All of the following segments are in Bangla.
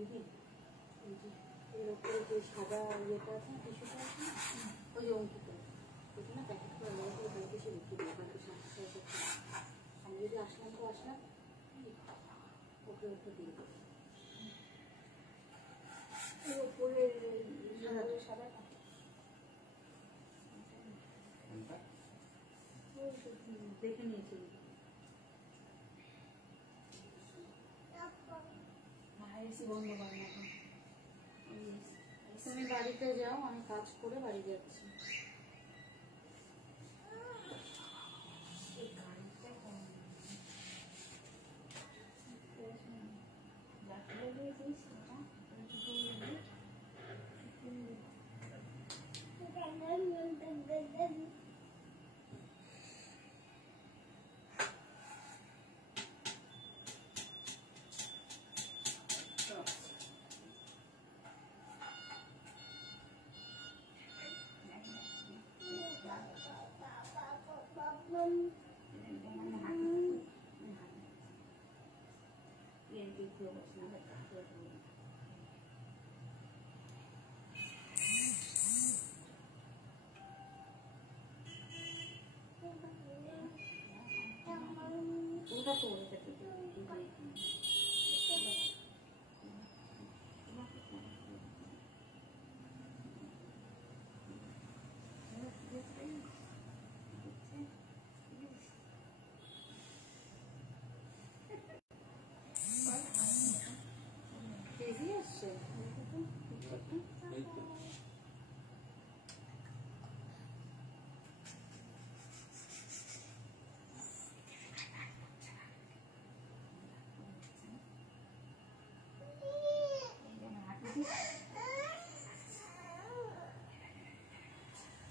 দিদি এর উপরে যে সাদা ইয়েটা আছে টিস্যুটা আছে না, ওই যে অঙ্কিত ওটা না প্যাকেট করে আমাকে বাড়িতে এসে বিক্রি করে বাড়িতে সাথে আমি যদি আসলাম তো আসলাম ওকে ওকে দিয়ে দেবো উপরে সাদাটা দেখে নিয়েছি বন্ধ করে না তুমি বাড়িতে যাও, আমি কাজ করে বাড়ি যাচ্ছি।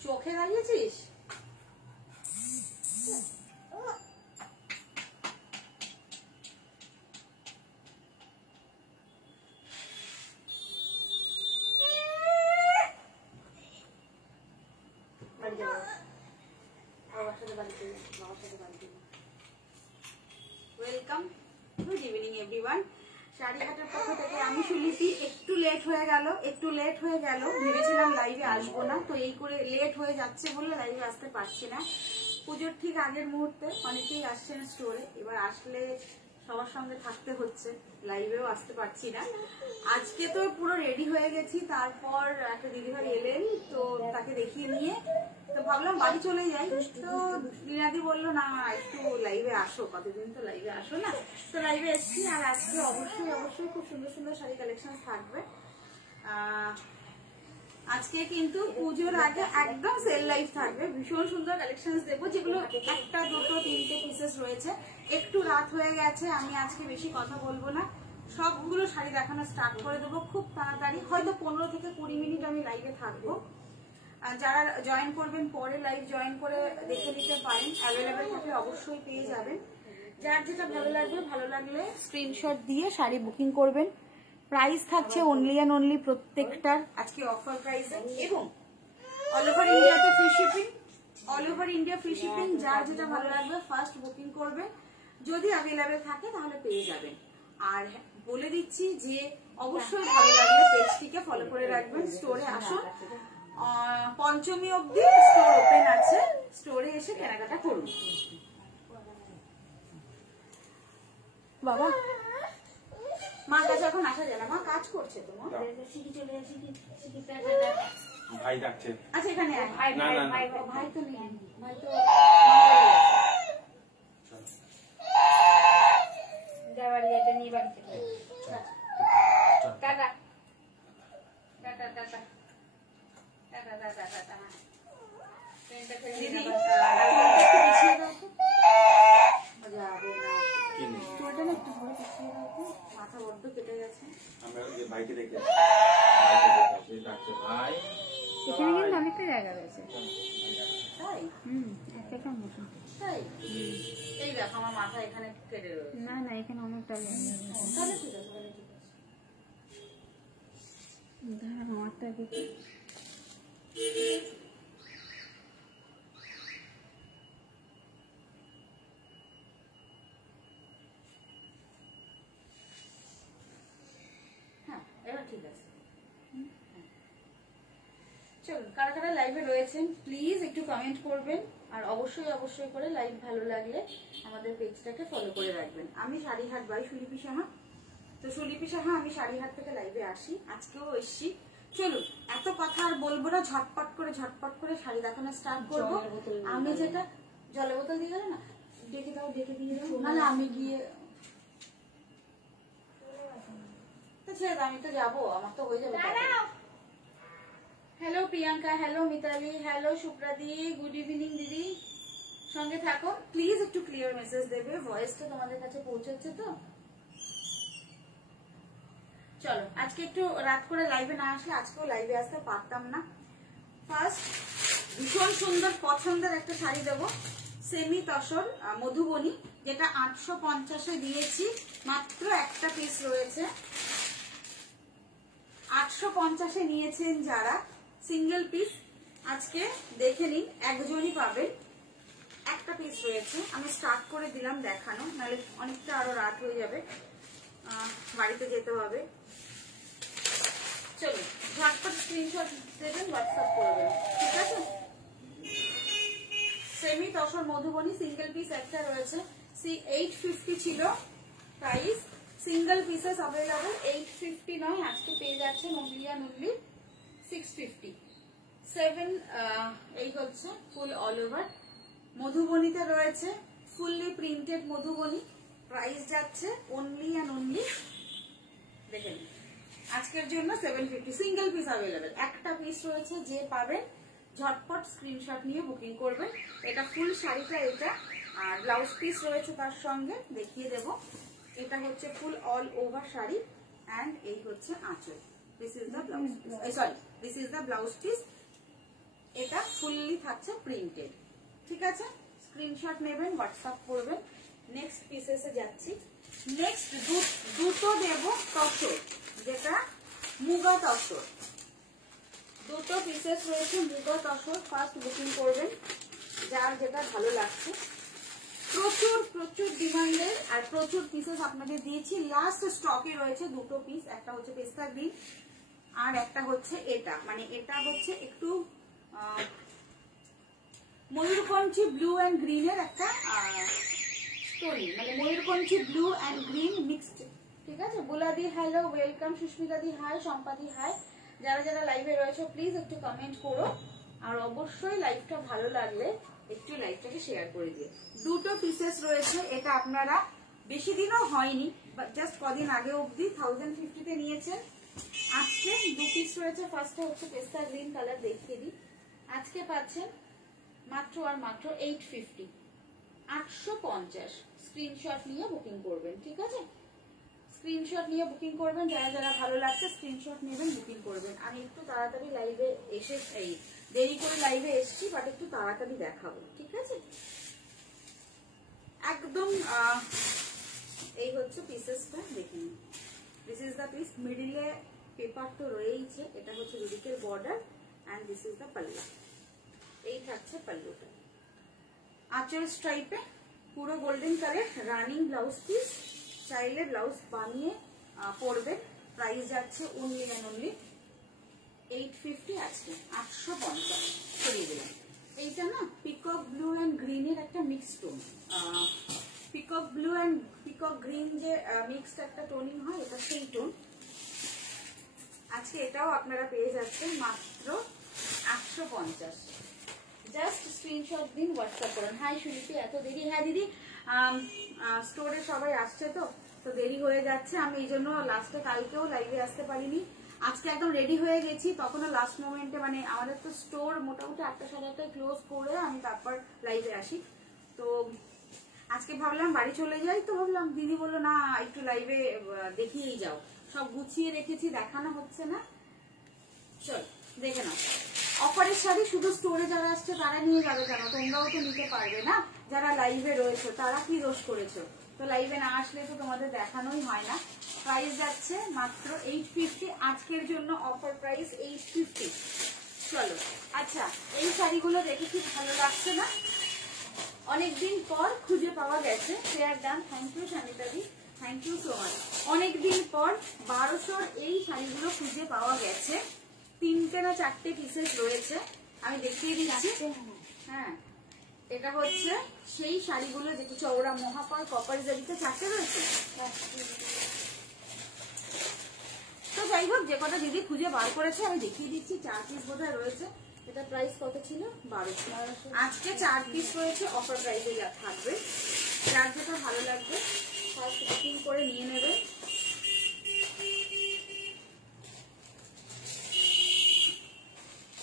চোখে লাগিয়েছিস? Welcome, good evening everyone. শাড়িহাটের পক্ষ থেকে আমি শুনেছি একটু লেট হয়ে গেল, ভেবেছিলাম লাইভে আসবো না, তো এই করে লেট হয়ে যাচ্ছে বলে লাইভে আসতে পারছি না। পুজোর ঠিক আগের মুহূর্তে অনেকেই আসছেন স্টোরে, এবার আসলে সবার সঙ্গে থাকতে হচ্ছে, লাইভেও আসতে পারছি না। আজকে তো পুরো রেডি হয়ে গেছি, তারপর একটা দিদিভাই এলেন, তো তাকে দেখিয়ে নিয়ে তো ভাবলাম বাড়ি চলে যাই। তো লীনাদি বললো না একটু লাইভে আসো, কতদিন তো লাইভে আসো না, তো লাইভে এসছি। আর আজকে অবশ্যই খুব সুন্দর সুন্দর শাড়ি কালেকশন থাকবে। আজকে কিন্তু পুজোর আগে একদম সেল লাইভ থাকবে, ভীষণ সুন্দর কালেকশন দেবো, যেগুলো একটা দুটো তিনটে পিসেস রয়েছে। একটু রাত হয়ে গেছে, আমি আজকে বেশি কথা বলবো না, সবগুলো শাড়ি দেখানো স্টার্ট করে দেবো খুব তাড়াতাড়ি, হয়তো 15 থেকে 20 মিনিট আমি লাইভে থাকবো। যারা জয়েন করবেন পরে লাইভ জয়েন করে দেখে নিতে পারেন, অ্যাভেলেবেল থাকলে অবশ্যই পেয়ে যাবেন। যার যেটা ভালো লাগলে স্ক্রিনশট দিয়ে শাড়ি বুকিং করবেন। প্রাইস থাকছে অনলি অ্যান্ড অনলি প্রত্যেকটার আজকে অফার প্রাইসে, এবং অল ওভার ইন্ডিয়াতে ফ্রি শিপিং। যার যেটা ভালো লাগবে ফার্স্ট বুকিং করবে, যদি অ্যাভেলেবেল থাকে তাহলে পেয়ে যাবেন। আর বলে দিচ্ছি যে অবশ্যই ভালো লাগলে পেজটিকে ফলো করে রাখবেন, স্টোরে আসুন, পঞ্চমী অবধি স্টোর ওপেন আছে, স্টোরে এসে কেনাকাটা করুন। বাবা মার কাছে এখন আসা যায় না, মা কাজ করছে, তোমার চলে আসি ভাই ডাকছে। আচ্ছা এখানে ভাই তো নেই, ভাই তো নিয়ে বাড়ি থেকে tata tata tata tata tata tata. মাথা বড্ড কেটে গেছে। এখানে কিন্তু অনেকটা জায়গা রয়েছে, তাই? একটা মতো তাই? এই দেখো আমার মাথা এখানে কেটে রয়েছে। না না, এখানে অনেকটা জায়গা রয়েছে। তাহলে ঠিক আছে, তাহলে ঠিক আছে। দাঁড়া আমারটা দেখি। হ্যাঁ চলুন, কারা কারা লাইভে রয়েছেন প্লিজ একটু কমেন্ট করবেন, আর অবশ্যই অবশ্যই করে লাইভ ভালো লাগলে আমাদের পেজটাকে ফলো করে রাখবেন। আমি শাড়িহাট বাই সুলিপি সাহা। তো সুলিপি সাহা, আমি শাড়িহাট থেকে লাইভে আসি, আজকেও এসছি। চলুন, এত কথা আর বলবো না, ঝটপট করে শাড়ি দেখানো স্টার্ট করবো। আমি যেটা জলের বোতল দিয়ে গেল না, ডেকে দাও, ডেকে দিয়ে দাও, নাহলে আমি গিয়ে ছেড়ে দাও, আমি তো যাবো, আমার তো হয়ে যাবে। Hello Priyanka, hello Mitali, hello সুপ্রাদি, গুড ইভিনিং দিদি, সঙ্গে থাকো প্লিজ। একটু ক্লিয়ার মেসেজ দেবে, ভয়েসটা তোমাদের কাছে পৌঁছাচ্ছে তো? চলো, আজকে একটু রাত করে লাইভে না আসলে আজকেও লাইভে আসতে পারতাম না। ফার্স্ট ভীষণ সুন্দর পছন্দের একটা শাড়ি দেবো, সেমি তসর মধুবনী, যেটা 850-এ দিয়েছি, মাত্র একটা পিস রয়েছে। 850-এ নিয়েছেন যারা, সিঙ্গেল পিস আজকে দেখে নিন, একজনই পাবেন, একটা পিস রয়েছে। আমি স্টার্ট করে দিলাম দেখানো, নাহলে অনেকটা আরো রাত হয়ে যাবে, বাড়িতে যেতে হবে। চলো, ঝটপট স্ক্রিনশট দেবেন, হোয়াটসঅ্যাপ করবেন, ঠিক আছে? Semi tussar Madhubani single piece একটা রয়েছে, 850 ছিল প্রাইস, সিঙ্গেল পিসেস অ্যাভেলেবল, 850 নয়, আজকে পেয়ে যাচ্ছে মঙ্গলিয়ান উল্লি 650। 7 এই হচ্ছে ফুল অল ওভার মধুবনীতে রয়েছে, ফুললি প্রিন্টেড মধুবনী, প্রাইস যাচ্ছে অনলি অ্যান্ড অনলি, দেখেন আজকের জন্য 750, সিঙ্গেল পিস অ্যাভেলেবল, একটা পিস রয়েছে, যে পাবেন ঝটপট স্ক্রিনশট নিয়ে বুকিং করবেন। এটা ফুল শাড়িটা এটা, আর ব্লাউজ পিস রয়েছে তার সঙ্গে, দেখিয়ে দেব। এটা হচ্ছে full all over sari, and এই হচ্ছে আঁচল, this is the blouse piece, sorry this is the blouse piece. এটা ফুললি থাকছে প্রিন্টেড, ঠিক আছে? স্ক্রিনশট নেবেন, হোয়াটসঅ্যাপ করবেন। নেক্সট পিসেসে যাচ্ছি। নেক্সট দুটো দেব তসর, যেটা মুগা তসর, দুটো পিসেস রয়েছে মুগা তসর, ফার্স্ট বুকিং করবেন যার যেটা ভালো লাগছে। প্রচুর প্রচুর ডিমান্ডের আর প্রচুর পিসেস আপনাদের দিয়েছি, লাস্ট স্টকে রয়েছে দুটো পিস, একটা হচ্ছে পেস্তা গ্রিন আর একটা হচ্ছে এটা, মানে এটা হচ্ছে একটু ময়ূরকঞ্চি ব্লু অ্যান্ড গ্রিনের একটা স্টোরি, মানে ময়ূরকঞ্চি ব্লু অ্যান্ড গ্রিন মিক্সড, ঠিক আছে? বুলাদি হ্যালো, ওয়েলকাম, সুস্মিতাদি হাই, সম্পাদি হাই, যারা যারা লাইভে রয়েছে প্লিজ একটু কমেন্ট করো, আর অবশ্যই লাইভটা ভালো লাগলে একটু লাইভটাকে শেয়ার করে দিও। দুটো পিসেস রয়েছে, এটা আপনারা বেশি দিনও হয়নি, জাস্ট কদিন আগে অবধি 1050-তে নিয়েছেন, আজকে দু পিস রয়েছে। ফার্স্টে হচ্ছে পেস্তা গ্রিন কালার, দেখিয়ে দিই, আজকে পাচ্ছেন মাত্র আর মাত্র 850, 850। স্ক্রিনশট নিয়ে বুকিং করবেন, ঠিক আছে? স্ক্রিনশট নিয়ে বুকিং করবেন, যারা যারা ভালো লাগছে স্ক্রিনশট নেবেন, বুকিং করবেন। আমি একটু তাড়াতাড়ি লাইভে এসে, এই দেরি করে লাইভে এসছি, বাট একটু তাড়াতাড়ি দেখাবো, ঠিক আছে? একদম এই হচ্ছে পিসেসটা, দেখুন দিস ইজ দ্য পিস, মিডিলে পেপার তো রয়েইছে, এটা হচ্ছে রুডিকের border, and this is the pallu, এই থাকছে পাল্লুটা, আঁচল স্ট্রাইপে পুরো golden colour, running blouse piece, চাইলে ব্লাউজ বানিয়ে পরবে। প্রাইস যাচ্ছে অনলি অ্যান্ড অনলি 850, আজকে 850 সরিয়ে দিলাম। এইটা না পিকক ব্লু অ্যান্ড গ্রিনের একটা mix tone, peacock blue and peacock green যে মিক্সড একটা টোনিং হয়, এটা সেই টোন। আজকে এটাও আপনারা পেয়ে যাচ্ছেন মাত্র 850। জাস্ট স্ক্রিনশট দিন, হোয়াটসঅ্যাপ করেন। হাই সুলিপি, এত দেরি? হ্যাঁ দিদি, স্টোরে সবাই আসছে তো দেরি হয়ে যাচ্ছে, আমি এই জন্য লাস্টে কালকেও লাইভে আসতে পারিনি, আজকে একদম রেডি হয়ে গেছি, তখনও লাস্ট মোমেন্টে, মানে আমাদের তো স্টোর মোটামুটি 8টা সাড়ে 8টায় ক্লোজ করে আমি তারপর লাইভে আসি, তো আজকে ভাবলাম বাড়ি চলে যাই, তো ভাবলাম দিদি বললো না একটু লাইভে দেখিয়েই যাও, সব গুছিয়ে রেখেছি, দেখানো হচ্ছে না, চল দেখে নাও। অফারের শাড়ি শুধু স্টোরে যারা আসছে তারা নিয়ে যাবে কেন? তোমরাও তো নিতে পারবে না, যারা লাইভে রয়েছে তারা কি দোষ করেছো? তো লাইভে না আসলে তো তোমাদের দেখানোই হয় না। প্রাইস যাচ্ছে মাত্র 850, আজকের জন্য অফার প্রাইস 850। চলো, আচ্ছা এই শাড়িগুলো দেখে কি ভালো লাগছে না? অনেকদিন পর খুঁজে পাওয়া গেছে, ফেয়ার ডান, থ্যাংক ইউ শানিতাদি, থ্যাংক ইউ সো মাচ। অনেকদিন পর 1200 এই শাড়িগুলো খুঁজে পাওয়া গেছে, 3টে না 4টে পিসেস রয়েছে, আমি দেখিয়ে দিচ্ছি। হ্যাঁ, এটা হচ্ছে সেই শাড়িগুলো যেটি চওড়া মহাপার কপার জারিতে 4টে রয়েছে। তো যাই হোক, যে কটা দিদি খুঁজে বার করেছে আমি দেখিয়ে দিচ্ছি। 4 পিস বোধহয় রয়েছে। এটা প্রাইস কত ছিল? 1200। আজকে 4 পিস রয়েছে, অফার প্রাইসে থাকবে। যার যেটা ভালো লাগবে ফার্স্ট বুকিং করে নিয়ে নেবে।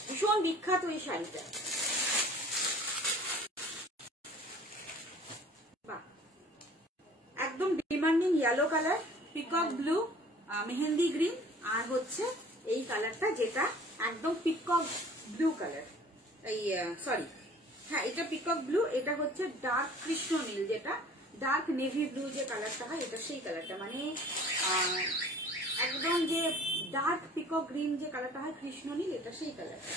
ভীষণ বিখ্যাত এই শাড়িটা। একদম demanding yellow colour, peacock blue, mehendi green, আর হচ্ছে এই কালারটা যেটা একদম পিকক ব্লু কালার। এই সরি, হ্যাঁ এটা পিকক ব্লু, এটা হচ্ছে ডার্ক কৃষ্ণ নীল, যেটা ডার্ক নেভি ব্লু যে কালারটা হয় এটা সেই কালারটা, মানে একদম যে ডার্ক পিকক গ্রিন যে কালারটা হয় কৃষ্ণ নীল, এটা সেই কালারটা।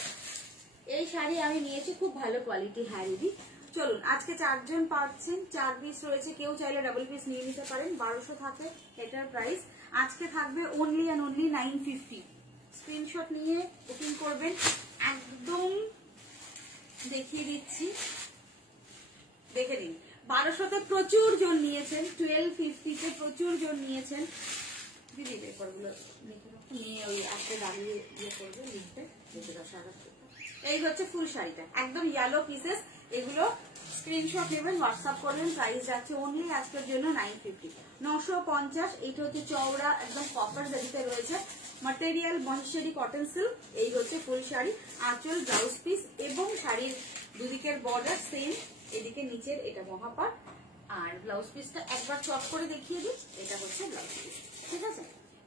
এই শাড়ি আমি নিয়েছি, খুব ভালো কোয়ালিটি। হ্যাঁ দিদি, চলুন আজকে 4 জন পাচ্ছেন, 4 পিস রয়েছে, কেউ চাইলে ডাবল পিস নিয়ে নিতে পারেন। 1200 থাকে এটার প্রাইস। আজকে থাকবে অনলি অ্যান্ড অনলি 950। স্ক্রিনশট নিয়ে বুকিং করবেন। একদম দেখিয়ে দিচ্ছি, দেখে নিন। 1200-তে প্রচুর জন নিয়েছেন, 1250-তে প্রচুর জন নিয়েছেন। দিদি পেপারগুলো নিয়ে ওই একটা দাঁড়িয়ে ইয়ে করবে, লিখবে। এই হচ্ছে ফুল শাড়িটা, একদম ইয়েলো পিসেস। এগুলো স্ক্রিনশট নেবেন, হোয়াটসঅ্যাপ করবেন। প্রাইস যাচ্ছে অনলি আজকের জন্য 950, 950। এইটা হচ্ছে চওড়া একদম কপার জারিতে রয়েছে, ম্যাটেরিয়াল মহেশ্বরী কটন সিল্ক। এই হচ্ছে ফুল শাড়ি, আঁচল, ব্লাউজ পিস এবং শাড়ির দুদিকের বর্ডার সেম। এদিকে নিচের এটা মহাপার, আর ব্লাউজ পিসটা একবার চক করে দেখিয়ে দিই। এটা হচ্ছে ব্লাউজ পিস, ঠিক আছে?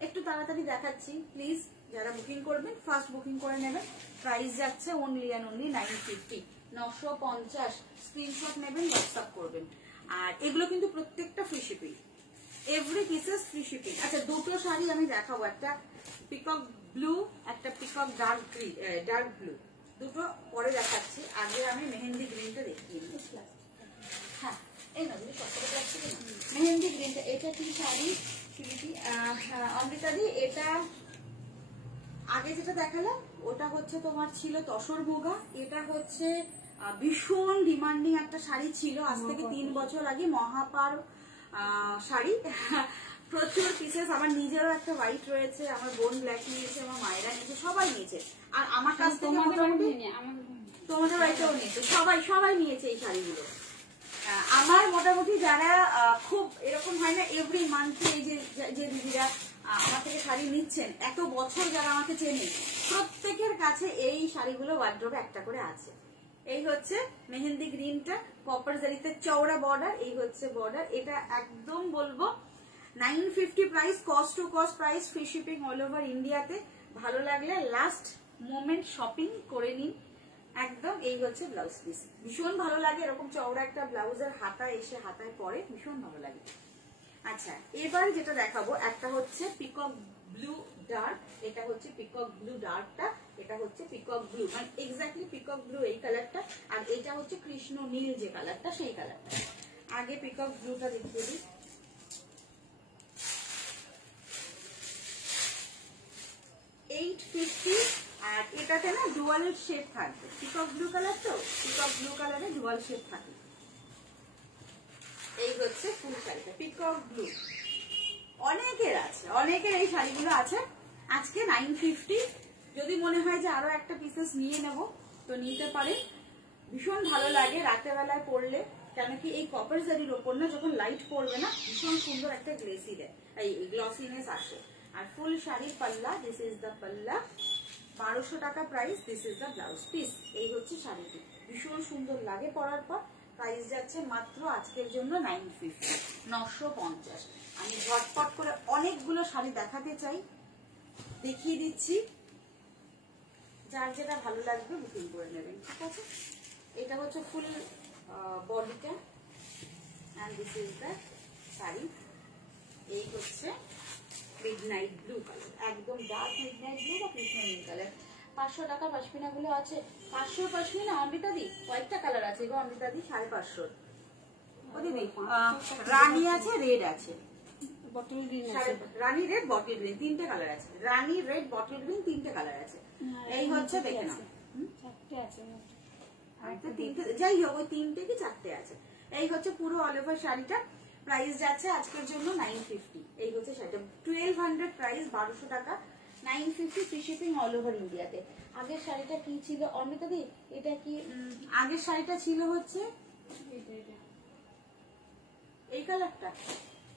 একটু তাড়াতাড়ি দেখাচ্ছি প্লিজ। যারা বুকিং করবেন ফার্স্ট বুকিং করে নেবেন। প্রাইস যাচ্ছে অনলি অ্যান্ড অনলি 950, 950। স্ক্রিনশট নেবেন, হোয়াটসঅ্যাপ করবেন। আর এগুলো কিন্তু প্রত্যেকটা free shipping, every pieces free shipping. আচ্ছা, দুটো শাড়ি আমি দেখাবো, একটা পিকক ব্লু, একটা পিকক ডার্ক ব্লু। দুটো পরে দেখাচ্ছি, আগে আমি মেহেন্দি গ্রিনটা দেখিয়ে নিই। হ্যাঁ, এই না যদি সবটা লাগছে না মেহেন্দি গ্রিনটা। এটা কি শাড়ি অমৃতাদি? এটা আগে যেটা দেখালাম ওটা হচ্ছে তোমার ছিল তসর মুগা। এটা হচ্ছে ভীষণ ডিমান্ডিং একটা শাড়ি ছিল, আজ থেকে 3 বছর আগে। মহাপার শাড়ি, প্রচুর পিসেস। আমার নিজেরও একটা হোয়াইট রয়েছে, আমার বোন ব্ল্যাক নিয়েছে, আমার মায়েরা নিয়েছে, সবাই নিয়েছে। আর আমার কাছ থেকে তোমাদের বাড়িতেও নিয়েছে, সবাই নিয়েছে এই শাড়িগুলো। আমার মোটামুটি যারা খুব এরকম হয় না এভরি মান্থে এই যে দিদিরা আমার থেকে শাড়ি নিচ্ছেন, এত বছর যারা আমাকে চেনে, প্রত্যেকের কাছে এই শাড়িগুলো ওয়ার্ড্রোবে একটা করে আছে। এই হচ্ছে মেহেন্দি গ্রিনটা, কপার জারিতে চওড়া বর্ডার। এই হচ্ছে বর্ডার। এটা একদম বলবো 950 price, cost to cost price, free shipping all over ইন্ডিয়াতে। ভালো লাগলে লাস্ট মোমেন্ট শপিং করে নিন একদম। এই হচ্ছে ব্লাউজ পিস, ভীষণ ভালো লাগে এরকম চওড়া একটা ব্লাউজের হাতায় এসে হাতায় পরে, ভীষণ ভালো লাগে। আচ্ছা, এবার যেটা দেখাবো একটা হচ্ছে পিকক ব্লু ডার্ক। এটা হচ্ছে পিকক ব্লু ডার্কটা, এটা হচ্ছে পিকক ব্লু, মানে এক্স্যাক্টলি পিকক ব্লু এই কালারটা। আর এটা হচ্ছে কৃষ্ণ নীল যে কালারটা, সেই কালারটা। আগে পিকক ব্লুটা দেখিয়ে দিই। $850। আর এটাতে না ডুয়াল শেড থাকবে, পিকক ব্লু কালার তো, পিকক ব্লু কালারে ডুয়াল শেড থাকে। এই হচ্ছে ফুল শাড়িটা, পিকক ব্লু। অনেকের আছে, অনেকের এই শাড়িগুলো আছে। আজকে 950। যদি মনে হয় যে আরো একটা পিসেস নিয়ে নেব তো নিতে পারে। ভীষণ ভালো লাগে রাতের বেলায় পরলে, কেন কি এই কপার জারির ওপর না যখন লাইট পড়বে না, ভীষণ সুন্দর একটা গ্লসিনেস আসে। আর ফুল শাড়ির পাল্লা, দিস ইজ দ্য পাল্লা, 1200 টাকা price. This is the blouse piece. এই হচ্ছে শাড়িটি, ভীষণ সুন্দর লাগে পরার পর। প্রাইস যাচ্ছে মাত্র আজকের জন্য 950, 950। আমি ঝটপট করে অনেকগুলো শাড়ি দেখাতে চাই, দেখিয়ে দিচ্ছি। যার যেটা ভালো লাগবে বুকিং করে নেবেন, ঠিক আছে? এটা হচ্ছে ফুল বডিটা, and this is the sari. এই হচ্ছে মিডনাইট ব্লু কালার, একদম ডার্ক মিডনাইট ব্লু বা কৃষ্ণ নীল কালার। 500 টাকা পশমিনা গুলো আছে। 500 পশমিনা অমৃতাদি কয়েকটা কালার আছে গো অমৃতাদি? 550। ও দিদি রানী আছে, রেড আছে, বটল গ্রিন আছে, রানী রেড বটল গ্রিন, 3টে কালার আছে। রানী রেড বটল গ্রিন 3টে কালার আছে। এই হচ্ছে দেখে নাও, 4টে আছে, যাই হোক ওই 3টে কি 4টে আছে। এই হচ্ছে পুরো অল ওভার শাড়িটা। প্রাইস যাচ্ছে আজকের জন্য 950। এই হচ্ছে শাড়িটা 1200 প্রাইস, 1200 টাকা, 950 ফ্রি শিপিং অল ওভার ইন্ডিয়াতে। আগের শাড়িটা কি ছিল অমৃতা দি? এটা কি আগের শাড়িটা ছিল হচ্ছে এই কালারটা।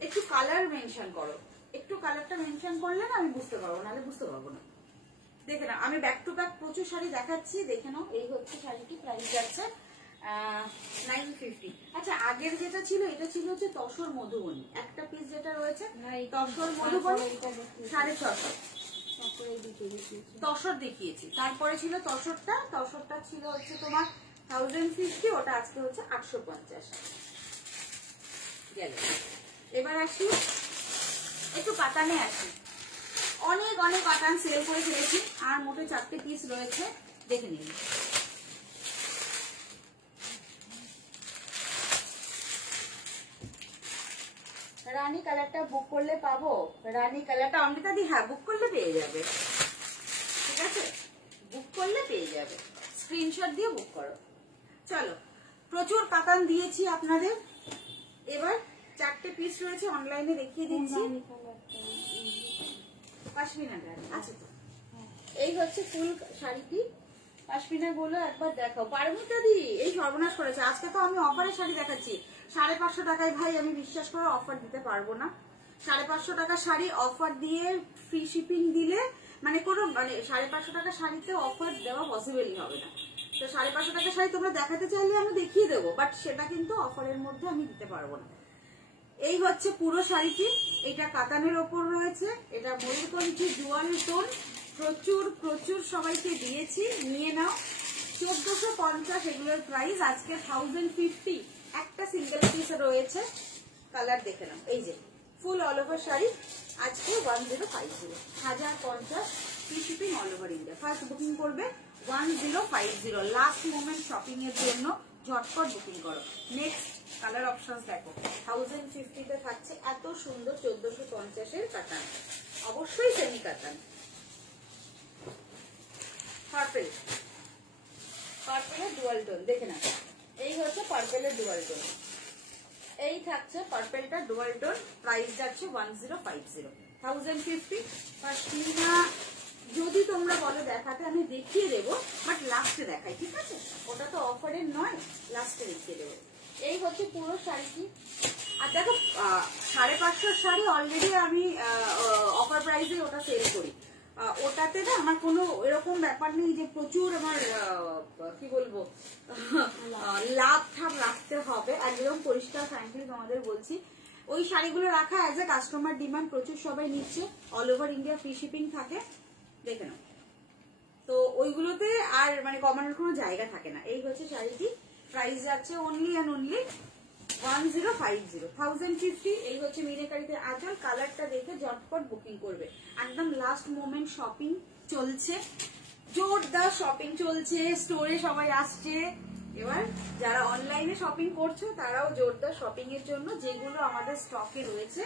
একটু কালার মেনশন করো, একটু কালারটা মেনশন করলে না আমি বুঝতে পারবো, নাহলে বুঝতে পারবো না। দেখে নাও, আমি ব্যাক টু ব্যাক প্রচুর শাড়ি দেখাচ্ছি, দেখে নাও। এই হচ্ছে শাড়িটি, প্রাইস যাচ্ছে 950। আচ্ছা আগের যেটা ছিল এটা ছিল হচ্ছে তসর মধুবনী, একটা পিস যেটা রয়েছে তসর মধুবনী 650 তসর দেখিয়েছি। তারপরে ছিল তসরটা, তসরটা ছিল হচ্ছে তোমার 1050, ওটা আজকে হচ্ছে 850 গেল। এবার আসি একটু কাতানে আসি। অনেক অনেক কাতান সেল করে ফেলেছি, আর মোটে 4টে পিস রয়েছে, দেখে নিন। রানী কালারটা বুক করলে পাবো? রানী কালারটা অমৃতা দি হ্যাঁ বুক করলে পেয়ে যাবে, ঠিক আছে, বুক করলে পেয়ে যাবে, স্ক্রিনশট দিয়ে বুক করো। চলো, প্রচুর কাতান দিয়েছি আপনাদের। এবার 4টে পিস রয়েছে, অনলাইনে দেখিয়ে দিচ্ছি। পাশমিনা আছে তো? এই হচ্ছে ফুল শাড়িটি, পাশমিনা গুলো একবার দেখাও। পারমিতা দি এই সর্বনাশ করেছে, আজকে তো আমি অফারের শাড়ি দেখাচ্ছি 550 টাকায়। ভাই আমি বিশ্বাস করে অফার দিতে পারবো না। 550 টাকা শাড়ি অফার দিয়ে ফ্রি শিপিং দিলে মানে কোনো মানে 550 টাকা শাড়িতে অফার দেওয়া পসিবলই হবে না। তো 550 টাকা শাড়ি তোমরা দেখাতে চাইলে আমি দেখিয়ে দেবো, বাট সেটা কিন্তু অফারের মধ্যে আমি দিতে পারবো না। এই হচ্ছে পুরো শাড়িটি, এটা কাতানের ওপর রয়েছে, এটা ময়ূরকণ্ঠী ডুয়াল টোন, প্রচুর প্রচুর সবাইকে দিয়েছি, নিয়ে নাও। 1450 এগুলোর প্রাইস, আজকে 1050। একটা সিঙ্গেল পিস রয়েছে, কালার দেখে নাও। এই যে ফুল অল ওভার শাড়ি, আজকে 1050, 1050 free shipping all over India. First booking করবে 1050, লাস্ট মোমেন্ট শপিং এর জন্য ঝটপট বুকিং করো। নেক্সট কালার অপশনস দেখো, 1050 থাকছে এত সুন্দর 1450 কাতান, অবশ্যই সেমি কাতান। পার্পেল, পার্পেলের ডুয়াল টোন দেখে না, এই হচ্ছে পার্পেলের ডুয়াল টোন। এই থাকছে পার্পেলটা ডুয়াল টোন, প্রাইস যাচ্ছে 1050, 1050। পাশমিনা যদি তোমরা বলো দেখাতে আমি দেখিয়ে দেবো, বাট লাস্টে দেখাই, ঠিক আছে? ওটা তো অফারের নয়, লাস্টে দেখিয়ে দেবো। এই হচ্ছে পুরো শাড়িটি। আর দেখো 550 শাড়ি অলরেডি আমি অফার প্রাইসে ওটা সেল করি, ওটাতে না আমার কোনো এরকম ব্যাপার নেই যে প্রচুর আমার কি বলবো লাভ ঠাপ রাখতে হবে। একদম পরিষ্কার ফ্র্যাঙ্কলি তোমাদের বলছি, ওই শাড়িগুলো রাখা অ্যাজ এ কাস্টমার ডিমান্ড, প্রচুর সবাই নিচ্ছে, all over India free shipping থাকে, দেখে নাও। তো ওইগুলোতে আর মানে কমানোর কোনো জায়গা থাকে না। এই হচ্ছে শাড়িটি, প্রাইস যাচ্ছে অনলি অ্যান্ড অনলি 1050, 1050। এই হচ্ছে মিনাকারিতে আঁচল, কালারটা দেখে ঝটপট বুকিং করবে। একদম লাস্ট মোমেন্ট শপিং চলছে, জোরদার শপিং চলছে, স্টোরে সবাই আসছে। এবার যারা অনলাইনে শপিং করছো তারাও জোরদার শপিং এর জন্য যেগুলো আমাদের স্টকে রয়েছে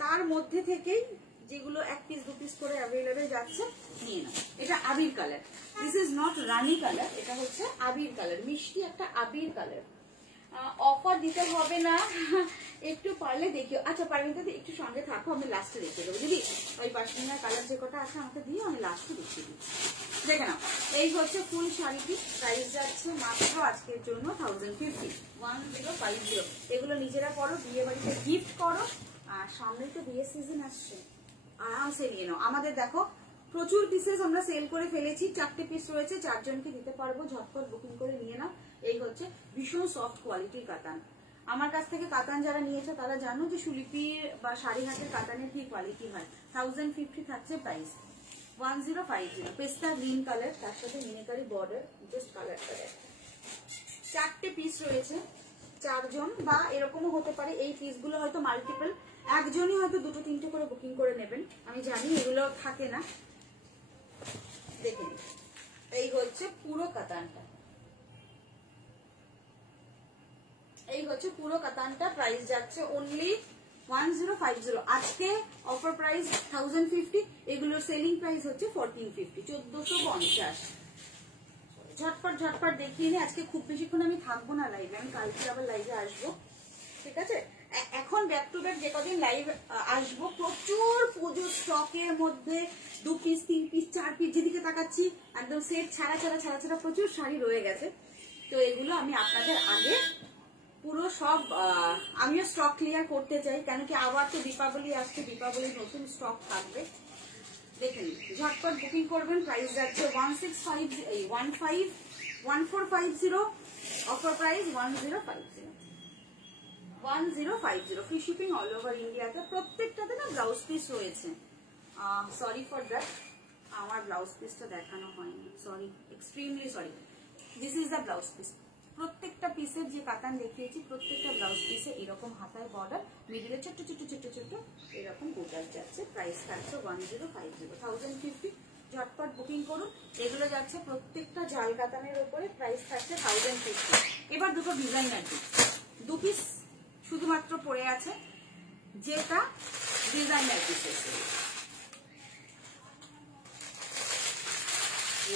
তার মধ্যে থেকেই যেগুলো 1 পিস 2 পিস করে অ্যাভেলেবেল যাচ্ছে নিয়ে নাও। এটা আবির colour, this is not rani colour, এটা হচ্ছে আবির কালার, মিষ্টি একটা আবির কালার। অফার দিতে হবে না, একটু পারলে দেখিও। আচ্ছা পারমিতা একটু সঙ্গে থাকো, আমি লাস্টে দেখিয়ে দেবো দিদি। ওই পাশমিনার কালার যে কটা আছে আমাকে দিয়ে আমি লাস্টে দেখিয়ে দিচ্ছি, দেখে নাও। এই হচ্ছে ফুল শাড়িটি, প্রাইস যাচ্ছে মাত্র আজকের জন্য 1050, 1050। এগুলো নিজেরা করো, বিয়ে বাড়িতে গিফট করো, আর সামনে তো বিয়ে সিজন আসছে, আরামসে নিয়ে নাও। আমাদের দেখো প্রচুর পিসেস আমরা সেল করে ফেলেছি, 4টে পিস রয়েছে, 4 জনকে দিতে পারবো, ঝটপট বুকিং করে নিয়ে নাও। এই হচ্ছে ভীষণ সফট কোয়ালিটির কাতান। আমার কাছ থেকে কাতান যারা নিয়েছে তারা জানো যে সুলিপির বা শাড়িহাটের কাতানের কি কোয়ালিটি হয়। 1050 থাকছে প্রাইস, 1050। পেস্তা গ্রিন কালার, তার সাথে মিনাকারি বর্ডার, জাস্ট কালারটা দেখ। 4টে পিস রয়েছে, 4 জন বা এরকমও হতে পারে। এই পিসগুলো হয়তো মাল্টিপল, একজনই হয়তো 2টো 3টে করে বুকিং করে নেবেন, আমি জানি এগুলো থাকে না, দেখে নিন। এই হচ্ছে পুরো কাতানটা, এই হচ্ছে পুরো কাতানটা, প্রাইস যাচ্ছে অনলি 1050 আজকে অফার প্রাইস 1050, এগুলোর সেলিং প্রাইস হচ্ছে 1450, 1450। ঝটপট ঝটপট দেখিয়ে নিই, আজকে খুব বেশিক্ষণ আমি থাকবো না লাইভে, আমি কালকে আবার লাইভে আসবো, ঠিক আছে? এখন ব্যাক টু ব্যাক যে কদিন লাইভ আসবো, প্রচুর পুজো স্টকের মধ্যে 2 পিস 3 পিস 4 পিস যেদিকে তাকাচ্ছি একদম সেট ছাড়া ছাড়া ছাড়া ছাড়া প্রচুর শাড়ি রয়ে গেছে। তো এগুলো আমি আপনাদের আগে পুরো সব আমিও স্টক ক্লিয়ার করতে চাই, কেন কি আবার তো দীপাবলি আসছে, দীপাবলির নতুন স্টক থাকবে। দেখুন ঝটপট বুকিং করবেন, প্রাইস যাচ্ছে 1450, offer price 1050, free shipping all over ইন্ডিয়াতে। প্রত্যেকটাতে না ব্লাউজ পিস রয়েছে, সরি ফর দ্যাট, আমার ব্লাউজ পিসটা দেখানো হয়নি, sorry, extremely sorry. This is the blouse piece. প্রত্যেকটা পিসের যে কাতান দেখিয়েছি, প্রত্যেকটা ব্লাউজ পিসে এরকম হাতায় বর্ডার, মিডিলে ছোট্ট ছোট্ট ছোট্ট ছোট্ট এরকম গোটার যাচ্ছে। প্রাইস থাকছে 1050, ঝটপট বুকিং করুন। এগুলো যাচ্ছে প্রত্যেকটা জাল কাতানের উপরে, প্রাইস থাকছে 1050। এবার দুটো ডিজাইনার পিস, 2 পিস শুধুমাত্র পড়ে আছে, যেটা ডিজাইনার পিসের,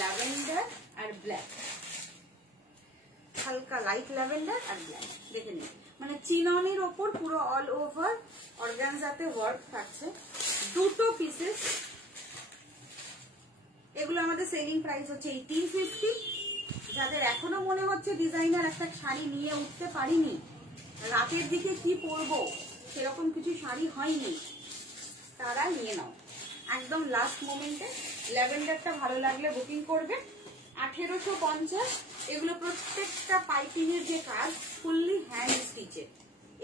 ল্যাভেন্ডার আর ব্ল্যাক, হালকা লাইট ল্যাভেন্ডার আর ব্ল্যাক। দেখে নিন, মানে চিননের ওপর পুরো অল ওভার অর্গানজাতে ওয়ার্ক থাকছে, দুটো পিসেস। এগুলো আমাদের সেলিং প্রাইস হচ্ছে 1850। যাদের এখনো মনে হচ্ছে ডিজাইনার একটা শাড়ি নিয়ে উঠতে পারিনি, রাতের দিকে কি পরবো সেরকম কিছু শাড়ি হয়নি, তারা নিয়ে নাও একদম লাস্ট মোমেন্টে। ল্যাভেন্ডারটা ভালো লাগলে বুকিং করবে। 1850। এগুলো প্রত্যেকটা পাইপিং এর যে কাজ ফুললি হ্যান্ড স্টিচের,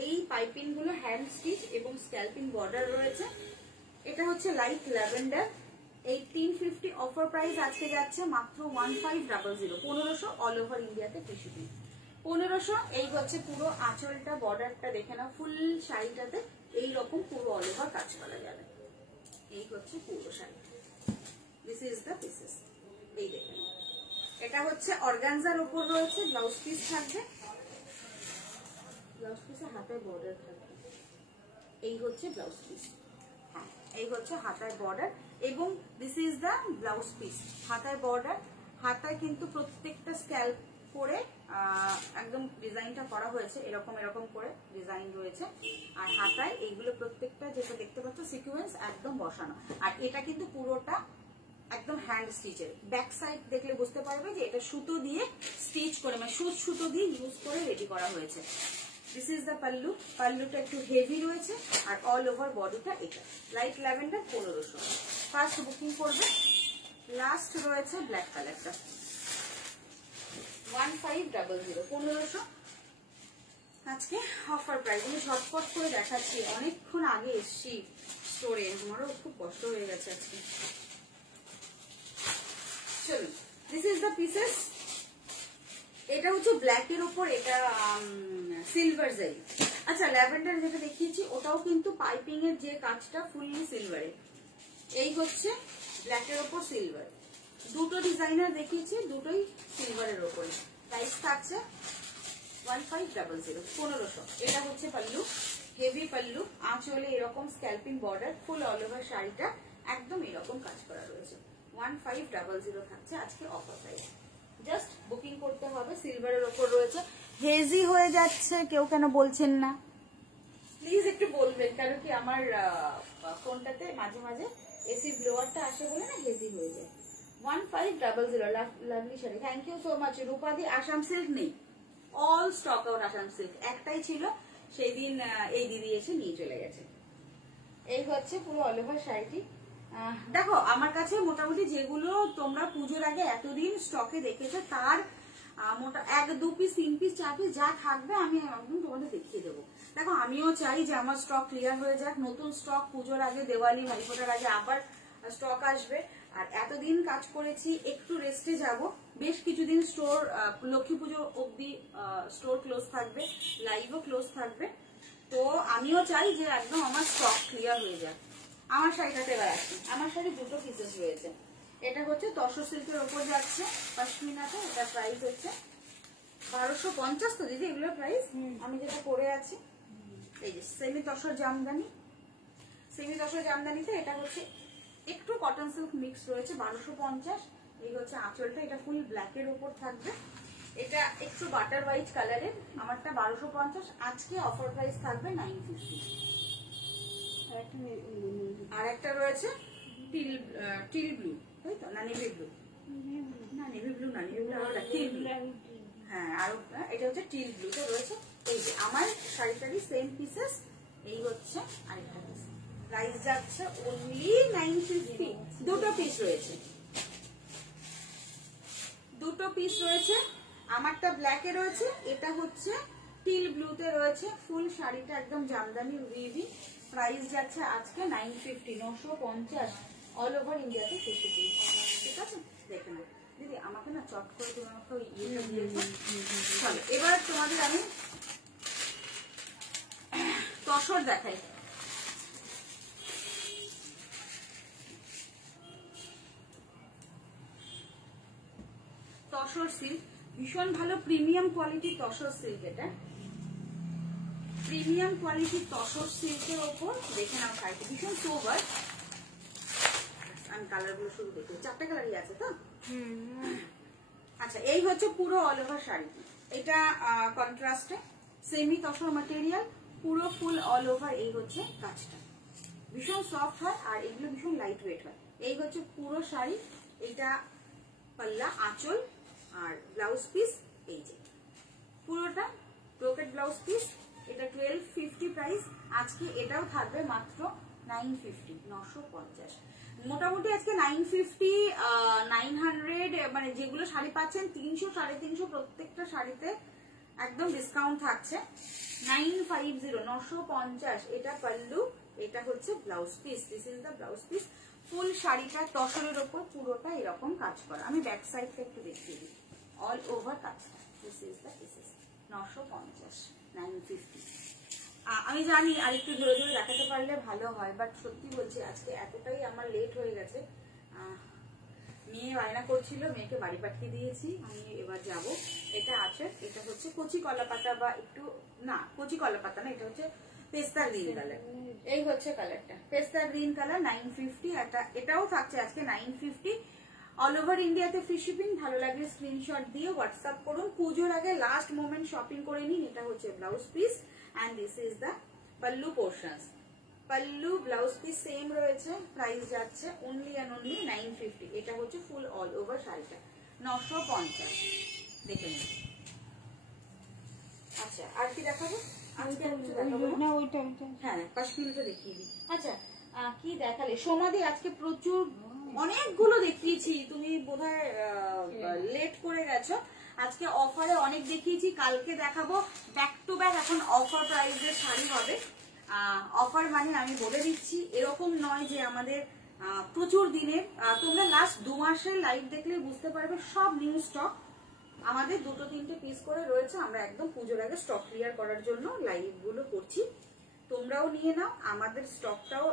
এই পাইপিং গুলো হ্যান্ড স্টিচ এবং স্ক্যালপিং বর্ডার রয়েছে। এটা হচ্ছে লাইট ল্যাভেন্ডার, 1850, অফার প্রাইস আজকে যাচ্ছে মাত্র 1500, 1500 অল ওভার ইন্ডিয়াতে ফ্রি শিপিং, 1500। এই হচ্ছে পুরো আঁচলটা, বর্ডারটা দেখে না, ফুল শাড়িটাতে এইরকম পুরো অল ওভার কাজ করা যাবে। এই হচ্ছে পুরো sari, this is the pieces. এই দেখেন, এটা হচ্ছে অর্গানজার উপর রয়েছে, ব্লাউজ পিস থাকবে, ব্লাউজ পিসে হাতায় বর্ডার থাকবে। এই হচ্ছে ব্লাউজ পিস, হ্যাঁ এই হচ্ছে হাতায় বর্ডার, এবং this is the blouse piece. হাতায় বর্ডার, হাতায় কিন্তু প্রত্যেকটা স্ক্যাল্প করে একদম ডিজাইনটা করা হয়েছে, এরকম এরকম করে ডিজাইন রয়েছে। আর হাতায় এইগুলো প্রত্যেকটা যেটা দেখতে পাচ্ছ সিকোয়েন্স একদম বসানো, আর এটা কিন্তু পুরোটা একদম হ্যান্ড স্টিচের। ব্যাক সাইড দেখলে বুঝতে পারবে যে এটা সুতো দিয়ে স্টিচ করে, মানে সুতো দিয়ে ইউজ করে রেডি করা হয়েছে। দিস ইজ দ্য পাল্লু, পাল্লুটা একটু হেভি রয়েছে, আর অল ওভার বডিটা এটা লাইট ল্যাভেন্ডার, 1500। ফার্স্ট বুকিং করবে। লাস্ট রয়েছে ব্ল্যাক কালারটা, 1500, 1500 আজকে অফার প্রাইস। আমি ঝটপট করে দেখাচ্ছি, অনেকক্ষণ আগে এসছি স্টোরে, আমারও খুব কষ্ট হয়ে গেছে আজকে। চলুন, দিস ইজ দ্য পিসেস। এটা হচ্ছে ব্ল্যাক এর উপর, এটা সিলভার জারি। আচ্ছা, ল্যাভেন্ডার যেটা দেখিয়েছি ওটাও কিন্তু পাইপিং এর যে কাজটা ফুললি সিলভারে। এই হচ্ছে ব্ল্যাক এর উপর সিলভার, দুটো ডিজাইনার দেখিয়েছি, দুটোই সিলভারের উপরে। প্রাইস থাকছে 1500, 1500। এটা হচ্ছে পাল্লু, হেভি পাল্লু, আঁচলে এরকম স্ক্যালপিং বর্ডার, ফুল অল ওভার শাড়িটা একদম এরকম কাজ করা রয়েছে। 1500 থাকছে আজকে অফার প্রাইস। জাস্ট বুকিং করতে হবে। সিলভারের ওপর রয়েছে, হেজি হয়ে যাচ্ছে কেউ কেন বলছেন না প্লিজ একটু বলবেন, কারণ কি আমার ফোনটাতে মাঝে মাঝে এসি ব্লোয়ারটা আসে বলে না হেজি হয়ে যায়। 1500, lovely sari, thank you so much. রূপাদি আসাম সিল্ক নেই, all stock out Assam silk, একটাই ছিল, সেই দিন এই দিদি এসে নিয়ে চলে গেছে। এই হচ্ছে পুরো অল ওভার শাড়িটি। দেখো আমার কাছে মোটামুটি যেগুলো তোমরা পুজোর আগে এতদিন স্টকে দেখেছো, তার মোটা 1, 2 পিস 3 পিস 4 পিস যা থাকবে আমি একদম তোমাদের দেখিয়ে দেবো। দেখো আমিও চাই যে আমার স্টক ক্লিয়ার হয়ে যাক, নতুন স্টক পুজোর আগে, দিওয়ালি ভাইফোঁটার আগে আবার স্টক আসবে। আর এতদিন কাজ করেছি, একটু রেস্টে যাব, বেশ কিছুদিন স্টোর লক্ষ্মী পুজো অব্দি স্টোর ক্লোজ থাকবে, লাইভও ক্লোজ থাকবে। তো আমিও চাই যে একদম আমার স্টক ক্লিয়ার হয়ে যাক। আমার শাড়িটাতে এবার আসি, আমার শাড়ি দুটো পিসেস রয়েছে। এটা হচ্ছে তসর সিল্কের ওপর যাচ্ছে পশমিনাতে, এটা প্রাইস হচ্ছে 1250। তো দিদি এগুলোর প্রাইস আমি যেটা পরে আছি এই যে সেমি তসর জামদানি, সেমি তসর জামদানিতে এটা হচ্ছে একটু কটন সিল্ক মিক্স রয়েছে 1250। এই হচ্ছে আঁচলটা, এটা ফুল ব্ল্যাকের উপর থাকবে, এটা একটু বাটার হোয়াইট কালারের, আমারটা 1250, আজকে অফার প্রাইস থাকবে 950। আর একটা রয়েছে টিল ব্লু, তাই তো, না নেভি ব্লু, না নেভি ব্লু না, নেভি ব্লু আরো টিল ব্লু, হ্যাঁ আরো, এটা হচ্ছে টিল ব্লুতে রয়েছে। এই যে আমার শাড়িটারই সেম পিসেস, এই হচ্ছে আরেকটা পিস, প্রাইস যাচ্ছে অনলি 950। দুটো পিস রয়েছে, দুটো পিস রয়েছে, আমারটা ব্ল্যাকে রয়েছে, এটা হচ্ছে টিল ব্লুতে রয়েছে। ফুল শাড়িটা একদম জামদানি উইভি, প্রাইস যাচ্ছে আজকে 950, 950 অল ওভার ইন্ডিয়াতে 50 পিস। ঠিক আছে, দেখে নাও দিদি, আমাকে না চট করে তুমি আমাকে ওই ইয়েটা দিয়েছো। চলো এবার তোমাদের আমি তসর দেখাই। তসর সিল্ক, ভীষণ ভালো প্রিমিয়াম কোয়ালিটির তসর সিল্ক, এটা প্রিমিয়াম কোয়ালিটির তসর সিল্কের ওপর দেখে নাও শাড়িটা, ভীষণ সোবার। আমি কালার গুলো শুরু দেখি, 4টা কালারই আছে তো। আচ্ছা, এই হচ্ছে পুরো অল ওভার শাড়িটি, এটা কন্ট্রাস্টে সেমি তসর ম্যাটেরিয়াল, পুরো ফুল অল ওভার। এই হচ্ছে কাজটা, ভীষণ সফট হয় আর এগুলো ভীষণ লাইট ওয়েট হয়। এই হচ্ছে পুরো শাড়ি, এটা পাল্লা, আঁচল আর ব্লাউজ পিস, এই যে পুরোটা ব্রোকেট ব্লাউজ পিস। এটা 1250 প্রাইস, আজকে এটাও থাকবে মাত্র 950, 950। মোটামুটি আজকে 950, 900, মানে যেগুলো শাড়ি পাচ্ছেন 300, 350 প্রত্যেকটা শাড়িতে একদম ডিসকাউন্ট থাকছে। 950, 950, এটা পাল্লু, এটা হচ্ছে blouse piece, this is the blouse piece. Full শাড়িটা তসরের ওপর পুরোটা এরকম কাজ করা। আমি ব্যাক সাইডটা একটু দেখিয়ে দিই, অল ওভার কাজটা, দিস ইজ দ্য পিসেস, 950, 950। আমি জানি আর একটু ধরে ধরে দেখাতে পারলে ভালো হয়, বাট সত্যি বলছি আজকে এতটাই আমার লেট হয়ে গেছে। মেয়ে বায়না করছিল, মেয়েকে বাড়ি পাঠিয়ে দিয়েছি, আমি এবার যাব। এটা আছে, এটা হচ্ছে কচি কলা পাতা, বা একটু না কচি কলা পাতা না, এটা হচ্ছে পেস্তা গ্রিন কালার। এই হচ্ছে কালারটা পেস্তা গ্রিন কালার, 950। এটাও থাকছে আজকে 950, অল ওভার ইন্ডিয়াতে ফ্রি শিপিং। ভালো লাগলে স্ক্রিনশট দিয়ে হোয়াটসঅ্যাপ করুন, পুজোর আগে লাস্ট মোমেন্ট শপিং করে নিন। এটা হচ্ছে blouse piece and this is the pallu portions, pallu blouse piece same রয়েছে, প্রাইস যাচ্ছে only and only 950। এটা হচ্ছে ফুল অল ওভার শাড়িটা 950, দেখে নিন। আচ্ছা, আর কি দেখাবো আজকে? হ্যাঁ, কাশ্মীরটা দেখিয়ে দিই। আচ্ছা, কি দেখালে সোমাদি? আজকে প্রচুর অনেকগুলো দেখিয়েছি, তুমি বোধহয় লেট করে গেছো। আজকে অফারে অনেক দেখিয়েছি, কালকে দেখাবো ব্যাক টু ব্যাক। এখন অফার প্রাইসের শাড়ি হবে। অফার মানে আমি বলে দিচ্ছি, এরকম নয় যে আমাদের প্রচুর দিনের, তোমরা লাস্ট 2 মাসের লাইভ দেখলে বুঝতে পারবে সব নিউ স্টক আমাদের 2-3টে পিস করে রয়েছে। আমরা একদম পুজোর আগে স্টক ক্লিয়ার করার জন্য লাইভ গুলো করছি, তোমরাও নিয়ে নাও, আমাদের স্টকটাও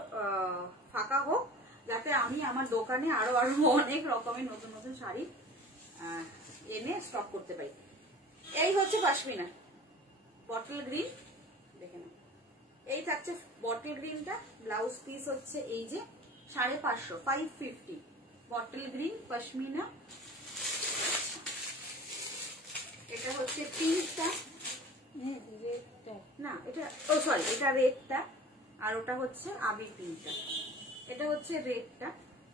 ফাঁকা হোক, যাতে আমি আমার দোকানে আরো অনেক রকমের নতুন নতুন শাড়ি এনে স্টক করতে পারি। এই হচ্ছে পশমিনা বটল গ্রিন, দেখে নাও। এই থাকছে বটল গ্রিনটা, ব্লাউজ পিস হচ্ছে এই যে 550, 550 বটল গ্রিন পশমিনা। এটা হচ্ছে পিঙ্কটা, না এটা সরি, এটা রেডটা, আর ওটা হচ্ছে আবির পিঙ্কটা। এটা হচ্ছে রেডটা,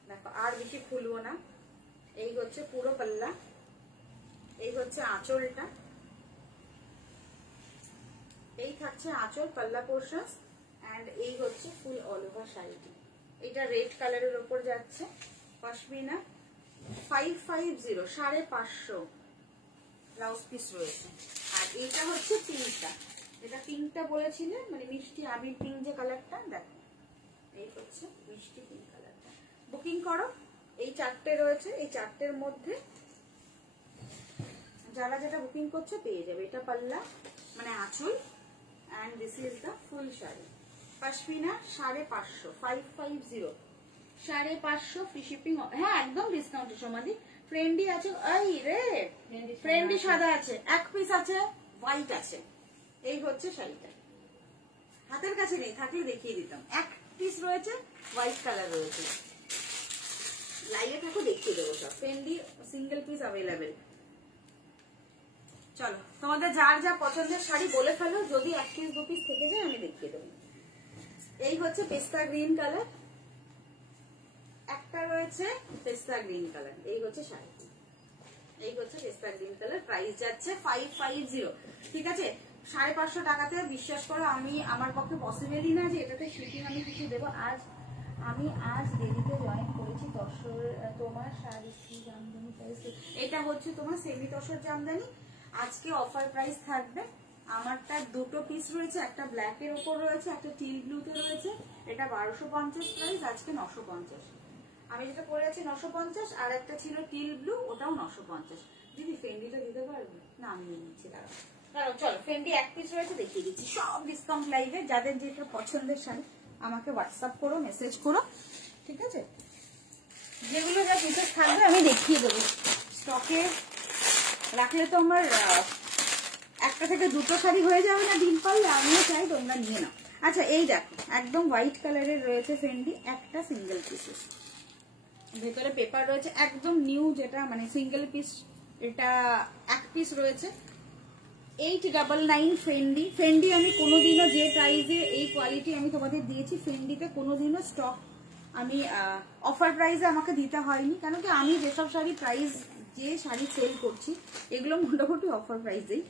দেখো আর বেশি খুলবো না। এই হচ্ছে পুরো পাল্লা, এই হচ্ছে আঁচলটা, এই থাকছে আঁচল পাল্লা পোর্শনস, এন্ড এই হচ্ছে ফুল অল ওভার শাড়িটি। এটা রেড কালারের উপর যাচ্ছে, পশমিনা 550, 550 ব্লাউজ পিস রয়েছে। আর এইটা হচ্ছে পিঙ্কটা, এটা পিঙ্কটা বলেছিলে, মানে মিষ্টি আবির পিঙ্ক যে কালারটা, দেখো এই হচ্ছে মিষ্টি পিঙ্ক কালারটা। বুকিং করো, এই 4টে রয়েছে, এই 4টের মধ্যে যারা যেটা বুকিং করছে পেয়ে যাবে। এটা পাল্লা মানে আঁচল, and this is the full sari. Pashmina 550, 550, 550 free shipping. হ্যাঁ, একদম ডিসকাউন্টের সমাধি। ফ্রেন্ডি আছে, এই রে ফ্রেন্ডি সাদা আছে, এক পিস আছে, হোয়াইট আছে। এই হচ্ছে শাড়িটা, হাতের কাছে নেই, থাকলে দেখিয়ে দিতাম। এক পিস রয়েছে, হোয়াইট কালার রয়েছে। লাইভে থাকো, দেখিয়ে দেবো সব। Fendi single piece available. চলো, তোমাদের যার যা পছন্দের শাড়ি বলে ফেলো, যদি 1 পিস 2 পিস থেকে যায় আমি দেখিয়ে দেবো। এই হচ্ছে পেস্তা গ্রিন কালার, একটা রয়েছে পেস্তা গ্রিন কালার। এই হচ্ছে শাড়ি, এই হচ্ছে পেস্তা গ্রিন কালার। প্রাইস যাচ্ছে 550। ঠিক আছে, 550 টাকাতে বিশ্বাস করো আমি, আমার পক্ষে পসিবলই না যে এটাতে শিপিং আমি কিছু দেবো। আমি আজ দেরিতে জয়েন করেছি। তসর তোমার শাড়ি কি জামদানি প্রাইস? এটা হচ্ছে তোমার সেমি তসর জামদানি। আজকে অফার প্রাইস থাকবে। আমারটা 2টো পিস রয়েছে, একটা ব্ল্যাকের উপর রয়েছে, একটা টিল ব্লুতে রয়েছে। এটা 1250 প্রাইস, আজকে 950। আমি যেটা পরে আছি 950, আর একটা ছিল টিল ব্লু, ওটাও 950। দিদি ফেন্ডিটা দিতে পারবে না? আমি নিয়ে নিচ্ছি, দাঁড়াও। চলো, ফেন্ডি 1 পিস রয়েছে, দেখিয়ে দিচ্ছি। সব ডিসকাউন্ট লাইভে। যাদের যেটা পছন্দের শাড়ি আমাকে হোয়াটসঅ্যাপ করো, মেসেজ করো, ঠিক আছে? যেগুলো যা পিসেস থাকবে আমি দেখিয়ে দেবো। স্টকে রাখলে তো আমার 1টা থেকে 2টো শাড়ি হয়ে যাবে না দিন পারলে। আমিও চাই তোমরা নিয়ে নাও। আচ্ছা, এই দেখো একদম হোয়াইট কালারের রয়েছে ফেন্ডি, একটা সিঙ্গেল পিসেস। ভেতরে পেপার রয়েছে, একদম নিউ, যেটা মানে সিঙ্গেল পিস। এটা 1 পিস রয়েছে। 899 ফেন্ডি। ফেন্ডি আমি কোনোদিনও যে প্রাইসে এই কোয়ালিটি আমি তোমাদের দিয়েছি, ফেন্ডিতে কোনোদিনও স্টক আমি অফার প্রাইসে আমাকে দিতে হয়নি। কেন কি আমি যেসব শাড়ি প্রাইস, যে শাড়ি সেল করছি এগুলো মোটামুটি অফার প্রাইসেই,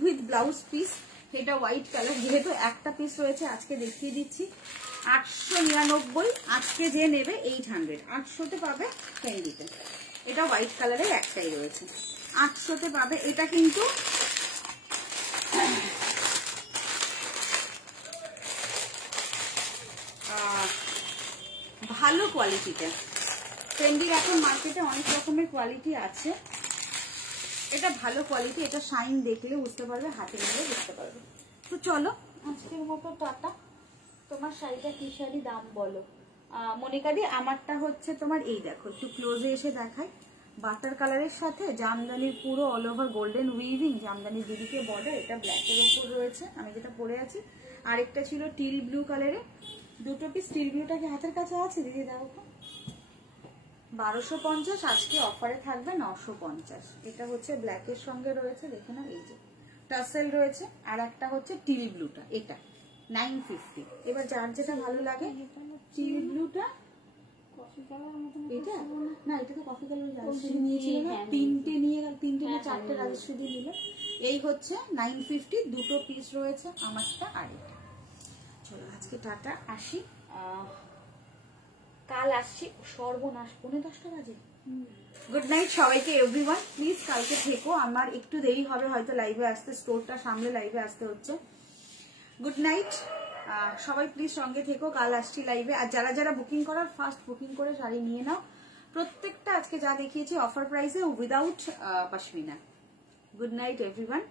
উইথ ব্লাউজ পিস। এটা হোয়াইট কালার, যেহেতু একটা পিস রয়েছে আজকে দেখিয়ে দিচ্ছি। 899, আজকে যে নেবে 800। 800তে পাবে ফেন্ডিতে। এটা হোয়াইট কালারের একটাই রয়েছে, 800তে পাবে। এটা কিন্তু ভালো কোয়ালিটিটা। ফেন্ডির এখন মার্কেটে অনেক রকমের কোয়ালিটি আছে, এটা ভালো কোয়ালিটি। এটা শাইন দেখলে বুঝতে পারবে, হাতে নিলে বুঝতে পারবে। তো চলো, আজকের মতো টাটা। তোমার শাড়িটা কি শাড়ি, দাম বলো মনিকাদি? আমারটা হচ্ছে তোমার, এই দেখো একটু ক্লোজে এসে দেখাই, বাটার কালারের সাথে জামদানির পুরো all over golden weaving, Jamdani দিদিকে বর্ডার। এটা ব্ল্যাকের ওপর রয়েছে, আমি যেটা পরে আছি। আরেকটা ছিল টিল ব্লু কালারে। 2টো পিস টিল ব্লুটা কি হাতের কাছে আছে? দিদি দাও। 1250, আজকে অফারে থাকবে 950। এটা হচ্ছে ব্ল্যাকের সঙ্গে রয়েছে, দেখে নাও, এই যে টাসেল রয়েছে। আর একটা হচ্ছে টিল ব্লুটা, এটা 950। এবার যার যেটা ভালো লাগে। টিল ব্লুটা এটা না, এটা তো কফি কালার রাজশ্রী নিয়েছিল না, 3টে নিয়ে গেল, 3টে না 4টে রাজশ্রী দিয়ে নিল। এই হচ্ছে 950, 2টো পিস রয়েছে, আমারটা আর এটা। চলো আজকে টাটা, আসি। কাল আসছি। সর্বনাশ, 9:45 বাজে। গুড নাইট সবাইকে, এভরিওয়ান। প্লিজ কালকে থেকো, আমার একটু দেরি হবে হয়তো লাইভে আসতে, স্টোরটা সামলে লাইভে আসতে হচ্ছে। গুড নাইট সবাই, প্লিজ সঙ্গে থেকো, কাল আসছি লাইভে। আর যারা যারা বুকিং করার, ফার্স্ট বুকিং করে শাড়ি নিয়ে নাও। প্রত্যেকটা আজকে যা দেখিয়েছি অফার প্রাইসে, without pashmina. Good night everyone.